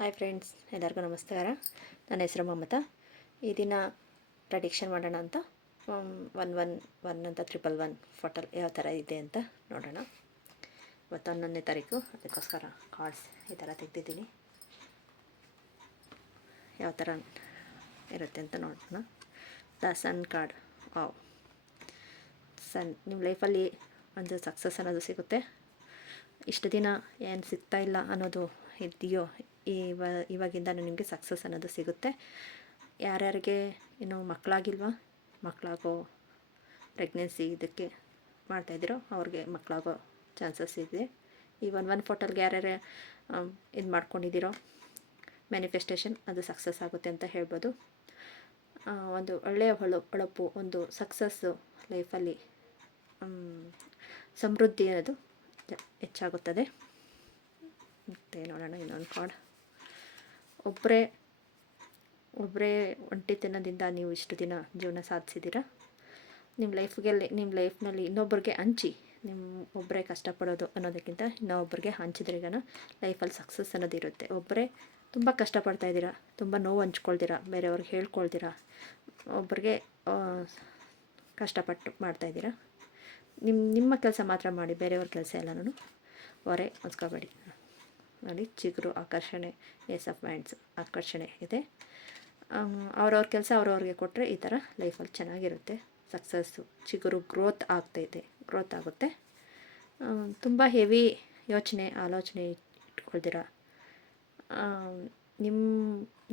Hi friends ಎಲ್ಲರಿಗೂ ನಮಸ್ಕಾರ. ನನ್ನ ಹೆಸರು ಮಮತಾ. ಈ ದಿನ ಪ್ರಡಿಕ್ಷನ್ ಮಾಡೋಣ ಅಂತ. ಒನ್ ಒನ್ ಒನ್ ಅಂತ ತ್ರಿಪಲ್ ಒನ್ ಫೋಟಲ್ ಯಾವ ಥರ ಇದೆ ಅಂತ ನೋಡೋಣ. ಇವತ್ತು ಹನ್ನೊಂದನೇ ತಾರೀಕು, ಅದಕ್ಕೋಸ್ಕರ ಕಾರ್ಡ್ಸ್ ಈ ಥರ ತೆಗ್ದಿದ್ದೀನಿ. ಯಾವ ಥರ ಇರುತ್ತೆ ಅಂತ ನೋಡೋಣ. The sun card wow sun ನಿಮ್ಮ ಲೈಫಲ್ಲಿ ಒಂದು ಸಕ್ಸಸ್ ಅನ್ನೋದು ಸಿಗುತ್ತೆ. ಇಷ್ಟು ದಿನ ಏನು ಸಿಗ್ತಾ ಇಲ್ಲ ಅನ್ನೋದು ಇದೆಯೋ ಇವ ಇವಾಗಿಂದ ನಿಮಗೆ ಸಕ್ಸಸ್ ಅನ್ನೋದು ಸಿಗುತ್ತೆ. ಯಾರ್ಯಾರಿಗೆ ಏನು ಮಕ್ಕಳಾಗಿಲ್ವಾ ಮಕ್ಕಳಾಗೋ ಪ್ರೆಗ್ನೆನ್ಸಿ ಇದಕ್ಕೆ ಮಾಡ್ತಾಯಿದ್ದೀರೋ ಅವ್ರಿಗೆ ಮಕ್ಕಳಾಗೋ ಚಾನ್ಸಸ್ ಇದೆ. ಈ ಒನ್ ಒನ್ ಫೋಟೋಲ್ಗೆ ಯಾರ್ಯಾರು ಇದು ಮಾಡ್ಕೊಂಡಿದ್ದೀರೋ ಮ್ಯಾನಿಫೆಸ್ಟೇಷನ್ ಅದು ಸಕ್ಸಸ್ ಆಗುತ್ತೆ ಅಂತ ಹೇಳ್ಬೋದು. ಒಂದು ಒಳ್ಳೆಯ ಹೊಳ, ಹೊಳಪು, ಒಂದು ಸಕ್ಸಸ್ಸು ಲೈಫಲ್ಲಿ ಸಮೃದ್ಧಿ ಅನ್ನೋದು ಹೆಚ್ಚಾಗುತ್ತದೆ. ಮತ್ತೆ ನೋಡೋಣ ಇನ್ನೊಂದು ಕಾರ್ಡ್ ಒಬ್ಬರೇ ಒಬ್ಬರೇ ಒಂಟಿತನದಿಂದ ನೀವು ಇಷ್ಟು ದಿನ ಜೀವನ ಸಾಧಿಸಿದ್ದೀರಾ? ನಿಮ್ಮ ಲೈಫ್ಗೆ ನಿಮ್ಮ ಲೈಫ್ನಲ್ಲಿ ಇನ್ನೊಬ್ಬರಿಗೆ ಹಂಚಿ, ನಿಮ್ಮ ಒಬ್ಬರೇ ಕಷ್ಟಪಡೋದು ಅನ್ನೋದಕ್ಕಿಂತ ಇನ್ನೊಬ್ಬರಿಗೆ ಹಂಚಿದ್ರೆಗನ ಲೈಫಲ್ಲಿ ಸಕ್ಸಸ್ ಅನ್ನೋದು ಇರುತ್ತೆ. ಒಬ್ಬರೇ ತುಂಬ ಕಷ್ಟಪಡ್ತಾ ಇದ್ದೀರಾ, ತುಂಬ ನೋವು ಹಂಚ್ಕೊಳ್ತೀರಾ, ಬೇರೆಯವ್ರಿಗೆ ಹೇಳ್ಕೊಳ್ತೀರಾ ಒಬ್ಬರಿಗೆ ಕಷ್ಟಪಟ್ಟು ಮಾಡ್ತಾಯಿದ್ದೀರಾ ನಿಮ್ಮ ನಿಮ್ಮ ಕೆಲಸ ಮಾತ್ರ ಮಾಡಿ, ಬೇರೆಯವ್ರ ಕೆಲಸ ಎಲ್ಲನೂ ಹೊರೆ ಹೊಂಚ್ಕೋಬೇಡಿ ನೋಡಿ ಚಿಗುರು ಆಕರ್ಷಣೆ ಏಸ್ ಆಫ್ ಮೈಂಡ್ಸ್ ಆಕರ್ಷಣೆ ಇದೆ. ಅವ್ರವ್ರ ಕೆಲಸ ಅವ್ರವ್ರಿಗೆ ಕೊಟ್ಟರೆ ಈ ಥರ ಲೈಫಲ್ಲಿ ಚೆನ್ನಾಗಿರುತ್ತೆ ಸಕ್ಸಸ್ಸು ಚಿಗುರು ಗ್ರೋತ್ ಆಗ್ತೈತೆ ಗ್ರೋತ್ ಆಗುತ್ತೆ. ತುಂಬ ಹೆವಿ ಯೋಚನೆ, ಆಲೋಚನೆ ಇಟ್ಕೊಳ್ತೀರ? ನಿಮ್ಮ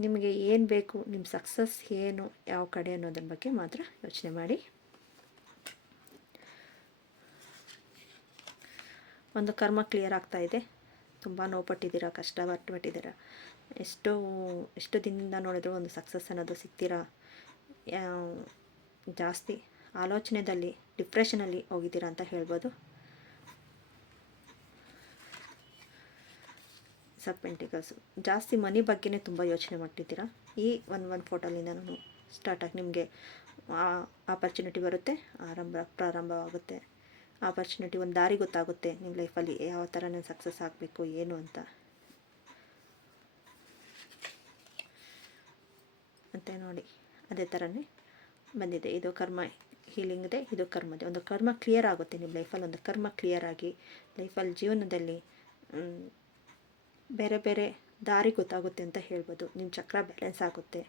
ನಿಮಗೆ ಏನು ಬೇಕು ನಿಮ್ಮ ಸಕ್ಸಸ್ ಏನು, ಯಾವ ಕಡೆ ಅನ್ನೋದ್ರ ಬಗ್ಗೆ ಮಾತ್ರ ಯೋಚನೆ ಮಾಡಿ. ಒಂದು ಕರ್ಮ ಕ್ಲಿಯರ್ ಆಗ್ತಾ ಇದೆ. ತುಂಬ ನೋವು ಕಷ್ಟ ಕಷ್ಟಪಟ್ಟು ಪಟ್ಟಿದ್ದೀರಾ ಎಷ್ಟು ಎಷ್ಟು ದಿನದಿಂದ ನೋಡಿದ್ರು ಒಂದು ಸಕ್ಸಸ್ ಅನ್ನೋದು ಸಿಗ್ತೀರಾ? ಜಾಸ್ತಿ ಆಲೋಚನೆದಲ್ಲಿ ಡಿಪ್ರೆಷನಲ್ಲಿ ಹೋಗಿದ್ದೀರಾ ಅಂತ ಹೇಳ್ಬೋದು. ಸಬ್ಪೆಂಟಿಕಲ್ಸು ಜಾಸ್ತಿ ಮನಿ ಬಗ್ಗೆನೇ ತುಂಬ ಯೋಚನೆ ಮಾಡ್ತಿದ್ದೀರಾ? ಈ ಒನ್ ಒನ್ ಫೋಟೋಲಿಂದನೂ ಸ್ಟಾರ್ಟ್ ಸ್ಟಾರ್ಟಾಗಿ ನಿಮಗೆ ಆಪರ್ಚುನಿಟಿ ಬರುತ್ತೆ, ಆರಂಭ, ಪ್ರಾರಂಭವಾಗುತ್ತೆ. ಆಪರ್ಚುನಿಟಿ ಒಂದು ದಾರಿ ಗೊತ್ತಾಗುತ್ತೆ ನಿಮ್ಮ ಲೈಫಲ್ಲಿ ಯಾವ ಥರ ನಾನು ಸಕ್ಸಸ್ ಆಗಬೇಕು, ಏನು ಅಂತ. ಅಂತ ನೋಡಿ, ಅದೇ ಥರನೇ ಬಂದಿದೆ. ಇದು ಕರ್ಮ ಹೀಲಿಂಗ್ ಇದೆ ಇದು ಕರ್ಮದೆ. ಒಂದು ಕರ್ಮ ಕ್ಲಿಯರ್ ಆಗುತ್ತೆ ನಿಮ್ಮ ಲೈಫಲ್ಲಿ ಒಂದು ಕರ್ಮ ಕ್ಲಿಯರ್ ಆಗಿ ಲೈಫಲ್ಲಿ ಜೀವನದಲ್ಲಿ ಬೇರೆ ಬೇರೆ ದಾರಿ ಗೊತ್ತಾಗುತ್ತೆ ಅಂತ ಹೇಳ್ಬೋದು. ನಿಮ್ಮ ಚಕ್ರ ಬ್ಯಾಲೆನ್ಸ್ ಆಗುತ್ತೆ.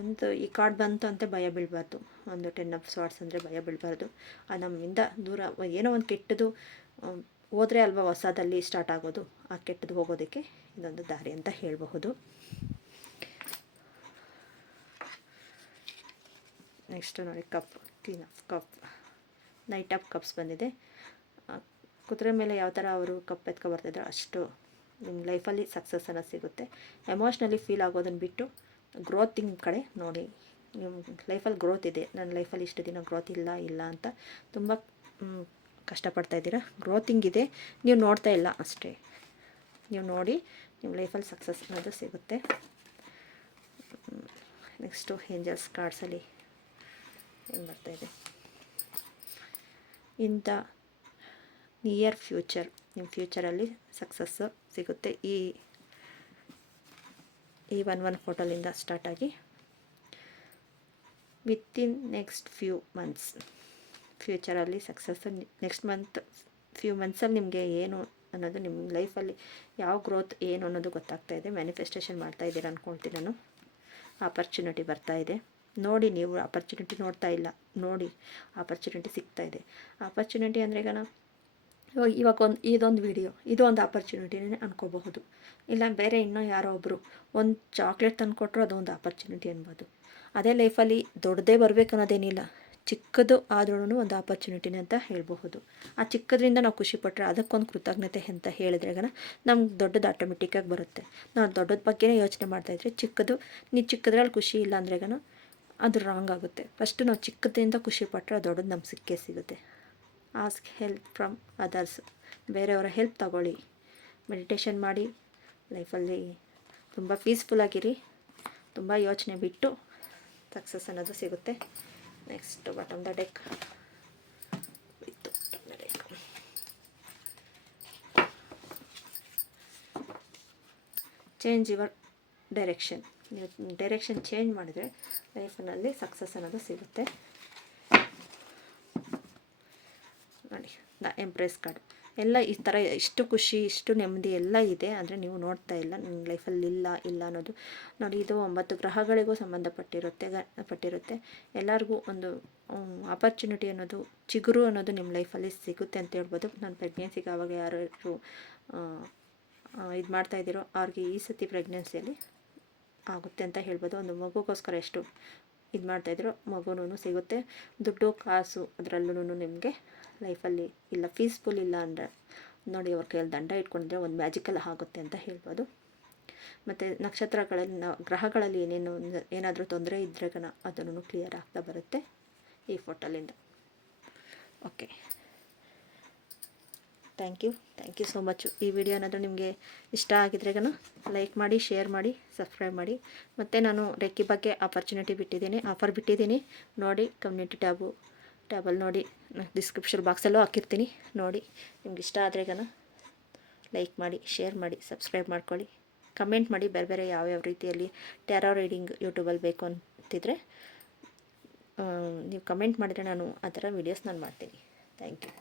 ಒಂದು ಈ ಕಾರ್ಡ್ ಬಂತು ಅಂತ ಭಯ ಬೀಳಬಾರ್ದು. ಒಂದು ಟೆನ್ ಆಫ್ ಸ್ವಾರ್ಟ್ಸ್ ಅಂದರೆ ಭಯ ಬೀಳಬಾರ್ದು. ಅದು ನಮ್ಮಿಂದ ದೂರ ಏನೋ ಒಂದು ಕೆಟ್ಟದು ಹೋದರೆ ಅಲ್ವಾ ಹೊಸದಲ್ಲಿ ಸ್ಟಾರ್ಟ್ ಆಗೋದು. ಆ ಕೆಟ್ಟದ್ದು ಹೋಗೋದಕ್ಕೆ ಇದೊಂದು ದಾರಿ ಅಂತ ಹೇಳಬಹುದು. ನೆಕ್ಸ್ಟ್ ನೋಡಿ cup queen of cup knight of cups ಬಂದಿದೆ. ಕುದುರೆ ಮೇಲೆ ಯಾವ ಥರ ಅವರು ಕಪ್ ಎತ್ಕೊ ಬರ್ತಿದ್ರು ಅಷ್ಟು ನಿಮ್ಮ ಲೈಫಲ್ಲಿ ಸಕ್ಸಸ್ ಅನ್ನೋದು ಸಿಗುತ್ತೆ. ಎಮೋಷ್ನಲಿ ಫೀಲ್ ಆಗೋದನ್ನು ಬಿಟ್ಟು ಗ್ರೋತಿಂಗ್ ಕಡೆ ನೋಡಿ. ನಿಮ್ಮ ಲೈಫಲ್ಲಿ ಗ್ರೋತ್ ಇದೆ. ನನ್ನ ಲೈಫಲ್ಲಿ ಇಷ್ಟು ದಿನ ಗ್ರೋತ್ ಇಲ್ಲ ಇಲ್ಲ ಅಂತ ತುಂಬ ಕಷ್ಟಪಡ್ತಾ ಇದ್ದೀರಾ? ಗ್ರೋತಿಂಗ್ ಇದೆ. ನೀವು ನೋಡ್ತಾ ಇಲ್ಲ ಅಷ್ಟೇ. ನೀವು ನೋಡಿ ನಿಮ್ಮ ಲೈಫಲ್ಲಿ ಸಕ್ಸಸ್ ಅನ್ನೋದು ಸಿಗುತ್ತೆ. ನೆಕ್ಸ್ಟು ಏಂಜಲ್ಸ್ ಕಾರ್ಡ್ಸಲ್ಲಿ ಏನು ಬರ್ತಾಯಿದೆ ಇಂಥ ನಿಯರ್ ಫ್ಯೂಚರ್ ನಿಮ್ಮ ಫ್ಯೂಚರಲ್ಲಿ ಸಕ್ಸಸ್ಸು ಸಿಗುತ್ತೆ. ಈ ಈ ಒನ್ ಒನ್ ಫೋಟೋಲಿಂದ ಸ್ಟಾರ್ಟ್ ಆಗಿ ವಿತಿನ್ ನೆಕ್ಸ್ಟ್ ಫ್ಯೂ ಮಂತ್ಸ್ ಫ್ಯೂಚರಲ್ಲಿ ಸಕ್ಸಸ್ ನೆಕ್ಸ್ಟ್ ಮಂತ್ ಫ್ಯೂ ಮಂತ್ಸಲ್ಲಿ ನಿಮಗೆ ಏನು ಅನ್ನೋದು ನಿಮ್ಮ ಲೈಫಲ್ಲಿ ಯಾವ ಗ್ರೋತ್ ಏನು ಅನ್ನೋದು ಗೊತ್ತಾಗ್ತಾ ಇದೆ. ಮ್ಯಾನಿಫೆಸ್ಟೇಷನ್ ಮಾಡ್ತಾ ಇದ್ದೀರಾ ಅಂದ್ಕೊಳ್ತೀನಿ ನಾನು. ಆಪರ್ಚುನಿಟಿ ಬರ್ತಾ ಇದೆ. ನೋಡಿ ನೀವು ಆಪರ್ಚುನಿಟಿ ನೋಡ್ತಾ ಇಲ್ಲ. ನೋಡಿ ಆಪರ್ಚುನಿಟಿ ಸಿಗ್ತಾ ಇದೆ. ಆಪರ್ಚುನಿಟಿ ಅಂದರೆ ಈಗ ನಾವು ಇವಾಗ ಇವಾಗ ಒಂದು, ಇದೊಂದು ವಿಡಿಯೋ ಇದು ಒಂದು ಆಪರ್ಚುನಿಟಿನೇ ಅನ್ಕೋಬಹುದು. ಇಲ್ಲ, ಬೇರೆ ಇನ್ನೂ ಯಾರೋ ಒಬ್ಬರು ಒಂದು ಚಾಕ್ಲೇಟ್ ತಂದು ಕೊಟ್ಟರು ಅದೊಂದು ಆಪರ್ಚುನಿಟಿ ಅನ್ಬೋದು. ಅದೇ ಲೈಫಲ್ಲಿ ದೊಡ್ಡದೇ ಬರಬೇಕು ಅನ್ನೋದೇನಿಲ್ಲ. ಚಿಕ್ಕದು ಆದ್ರೂ ಒಂದು ಆಪರ್ಚುನಿಟಿನೇ ಅಂತ ಹೇಳಬಹುದು. ಆ ಚಿಕ್ಕದ್ರಿಂದ ನಾವು ಖುಷಿ ಪಟ್ಟರೆ ಅದಕ್ಕೊಂದು ಕೃತಜ್ಞತೆ ಅಂತ ಹೇಳಿದ್ರೆಗನ ನಮ್ಗೆ ದೊಡ್ಡದು ಆಟೋಮೆಟಿಕ್ಕಾಗಿ ಬರುತ್ತೆ. ನಾವು ದೊಡ್ಡದ ಬಗ್ಗೆನೇ ಯೋಚನೆ ಮಾಡ್ತಾಯಿದ್ರೆ ಚಿಕ್ಕದು ನೀವು ಚಿಕ್ಕದ್ರಲ್ಲಿ ಖುಷಿ ಇಲ್ಲ ಅಂದ್ರೆಗನ ಅದು ರಾಂಗ್ ಆಗುತ್ತೆ. ಫಸ್ಟು ನಾವು ಚಿಕ್ಕದ್ರಿಂದ ಖುಷಿ ಪಟ್ಟರೆ ದೊಡ್ಡದು ನಮ್ಗೆ ಸಿಕ್ಕೇ ಸಿಗುತ್ತೆ. ಆಸ್ಕ್ ಹೆಲ್ಪ್ ಫ್ರಮ್ ಅದರ್ಸ್ ಬೇರೆಯವರ ಹೆಲ್ಪ್ ತಗೊಳ್ಳಿ. ಮೆಡಿಟೇಷನ್ ಮಾಡಿ. ಲೈಫಲ್ಲಿ ತುಂಬ ಪೀಸ್ಫುಲ್ಲಾಗಿರಿ ತುಂಬ ಯೋಚನೆ ಬಿಟ್ಟು ಸಕ್ಸಸ್ ಅನ್ನೋದು ಸಿಗುತ್ತೆ. Next bottom the deck change your direction ನೀವು ಡೈರೆಕ್ಷನ್ ಚೇಂಜ್ ಮಾಡಿದರೆ ಲೈಫಿನಲ್ಲಿ ಸಕ್ಸಸ್ ಅನ್ನೋದು ಸಿಗುತ್ತೆ. ನೋಡಿ, ದ ಎಂಪ್ರೆಸ್ ಕಾರ್ಡ್ ಎಲ್ಲ ಈ ಥರ ಇಷ್ಟು ಖುಷಿ, ಇಷ್ಟು ನೆಮ್ಮದಿ ಎಲ್ಲ ಇದೆ ಅಂದರೆ ನೀವು ನೋಡ್ತಾ ಇಲ್ಲ, ನಿಮ್ಮ ಲೈಫಲ್ಲಿ ಇಲ್ಲ ಇಲ್ಲ ಅನ್ನೋದು. ನೋಡಿ, ಇದು ಒಂಬತ್ತು ಗ್ರಹಗಳಿಗೂ ಸಂಬಂಧಪಟ್ಟಿರುತ್ತೆ ಪಟ್ಟಿರುತ್ತೆ. ಎಲ್ಲರಿಗೂ ಒಂದು ಆಪರ್ಚುನಿಟಿ ಅನ್ನೋದು, ಚಿಗುರು ಅನ್ನೋದು ನಿಮ್ಮ ಲೈಫಲ್ಲಿ ಸಿಗುತ್ತೆ ಅಂತ ಹೇಳ್ಬೋದು. ನಾನು ಪ್ರೆಗ್ನೆನ್ಸಿಗೆ ಆವಾಗ ಯಾರು ಇದು ಮಾಡ್ತಾ ಇದ್ದೀರೋ, ಅವ್ರಿಗೆ ಈ ಸತಿ ಪ್ರೆಗ್ನೆನ್ಸಿಯಲ್ಲಿ ಆಗುತ್ತೆ ಅಂತ ಹೇಳ್ಬೋದು. ಒಂದು ಮಗುಗೋಸ್ಕರ ಎಷ್ಟು ಇದು ಮಾಡ್ತಾಯಿದ್ರು ಮಗುನೂ ಸಿಗುತ್ತೆ. ದುಡ್ಡು, ಕಾಸು ಅದರಲ್ಲೂ ನಿಮಗೆ ಲೈಫಲ್ಲಿ ಇಲ್ಲ ಪೀಸ್ಫುಲ್ ಇಲ್ಲ ಅಂದರೆ ನೋಡಿ ಅವ್ರ ಕೈಯಲ್ಲಿ ದಂಡ ಇಟ್ಕೊಂಡಿದ್ರೆ ಒಂದು ಮ್ಯಾಜಿಕಲ್ ಆಗುತ್ತೆ ಅಂತ ಹೇಳ್ಬೋದು. ಮತ್ತು ನಕ್ಷತ್ರಗಳಲ್ಲಿ ಗ್ರಹಗಳಲ್ಲಿ ಏನೇನು ಏನಾದರೂ ತೊಂದರೆ ಇದ್ದರೆ ಅದನ್ನು ಕ್ಲಿಯರ್ ಆಗ್ತಾ ಬರುತ್ತೆ ಈ ಫೋಟೋಲಿಂದ okay thank you thank you so much ಈ ವಿಡಿಯೋ ಏನಾದರೂ ನಿಮಗೆ ಇಷ್ಟ ಆಗಿದ್ರೆ ಗನ ಲೈಕ್ ಮಾಡಿ ಶೇರ್ ಮಾಡಿ ಸಬ್ಸ್ಕ್ರೈಬ್ ಮಾಡಿ. ಮತ್ತು ನಾನು ರೆಕ್ಕಿ ಬಗ್ಗೆ ಆಪರ್ಚುನಿಟಿ ಬಿಟ್ಟಿದ್ದೀನಿ. ಆಫರ್ ಬಿಟ್ಟಿದ್ದೀನಿ. ನೋಡಿ ಕಮ್ಯುನಿಟಿ ಟ್ಯಾಬು ಟ್ಯಾಬಲ್ಲಿ ನೋಡಿ. ಡಿಸ್ಕ್ರಿಪ್ಷನ್ ಬಾಕ್ಸಲ್ಲೂ ಹಾಕಿರ್ತೀನಿ. ನೋಡಿ, ನಿಮ್ಗೆ ಇಷ್ಟ ಆದರೆ ಗನ ಲೈಕ್ ಮಾಡಿ ಶೇರ್ ಮಾಡಿ ಸಬ್ಸ್ಕ್ರೈಬ್ ಮಾಡ್ಕೊಳ್ಳಿ. ಕಮೆಂಟ್ ಮಾಡಿ, ಬೇರೆ ಬೇರೆ ಯಾವ್ಯಾವ ರೀತಿಯಲ್ಲಿ ಟ್ಯಾರೋ ರೀಡಿಂಗ್ ಯೂಟ್ಯೂಬಲ್ಲಿ ಬೇಕು ಅಂತಿದ್ರೆ ನೀವು ಕಮೆಂಟ್ ಮಾಡಿದರೆ ನಾನು ಆ ಥರ ವೀಡಿಯೋಸ್ ನಾನು ಮಾಡ್ತೀನಿ. Thank you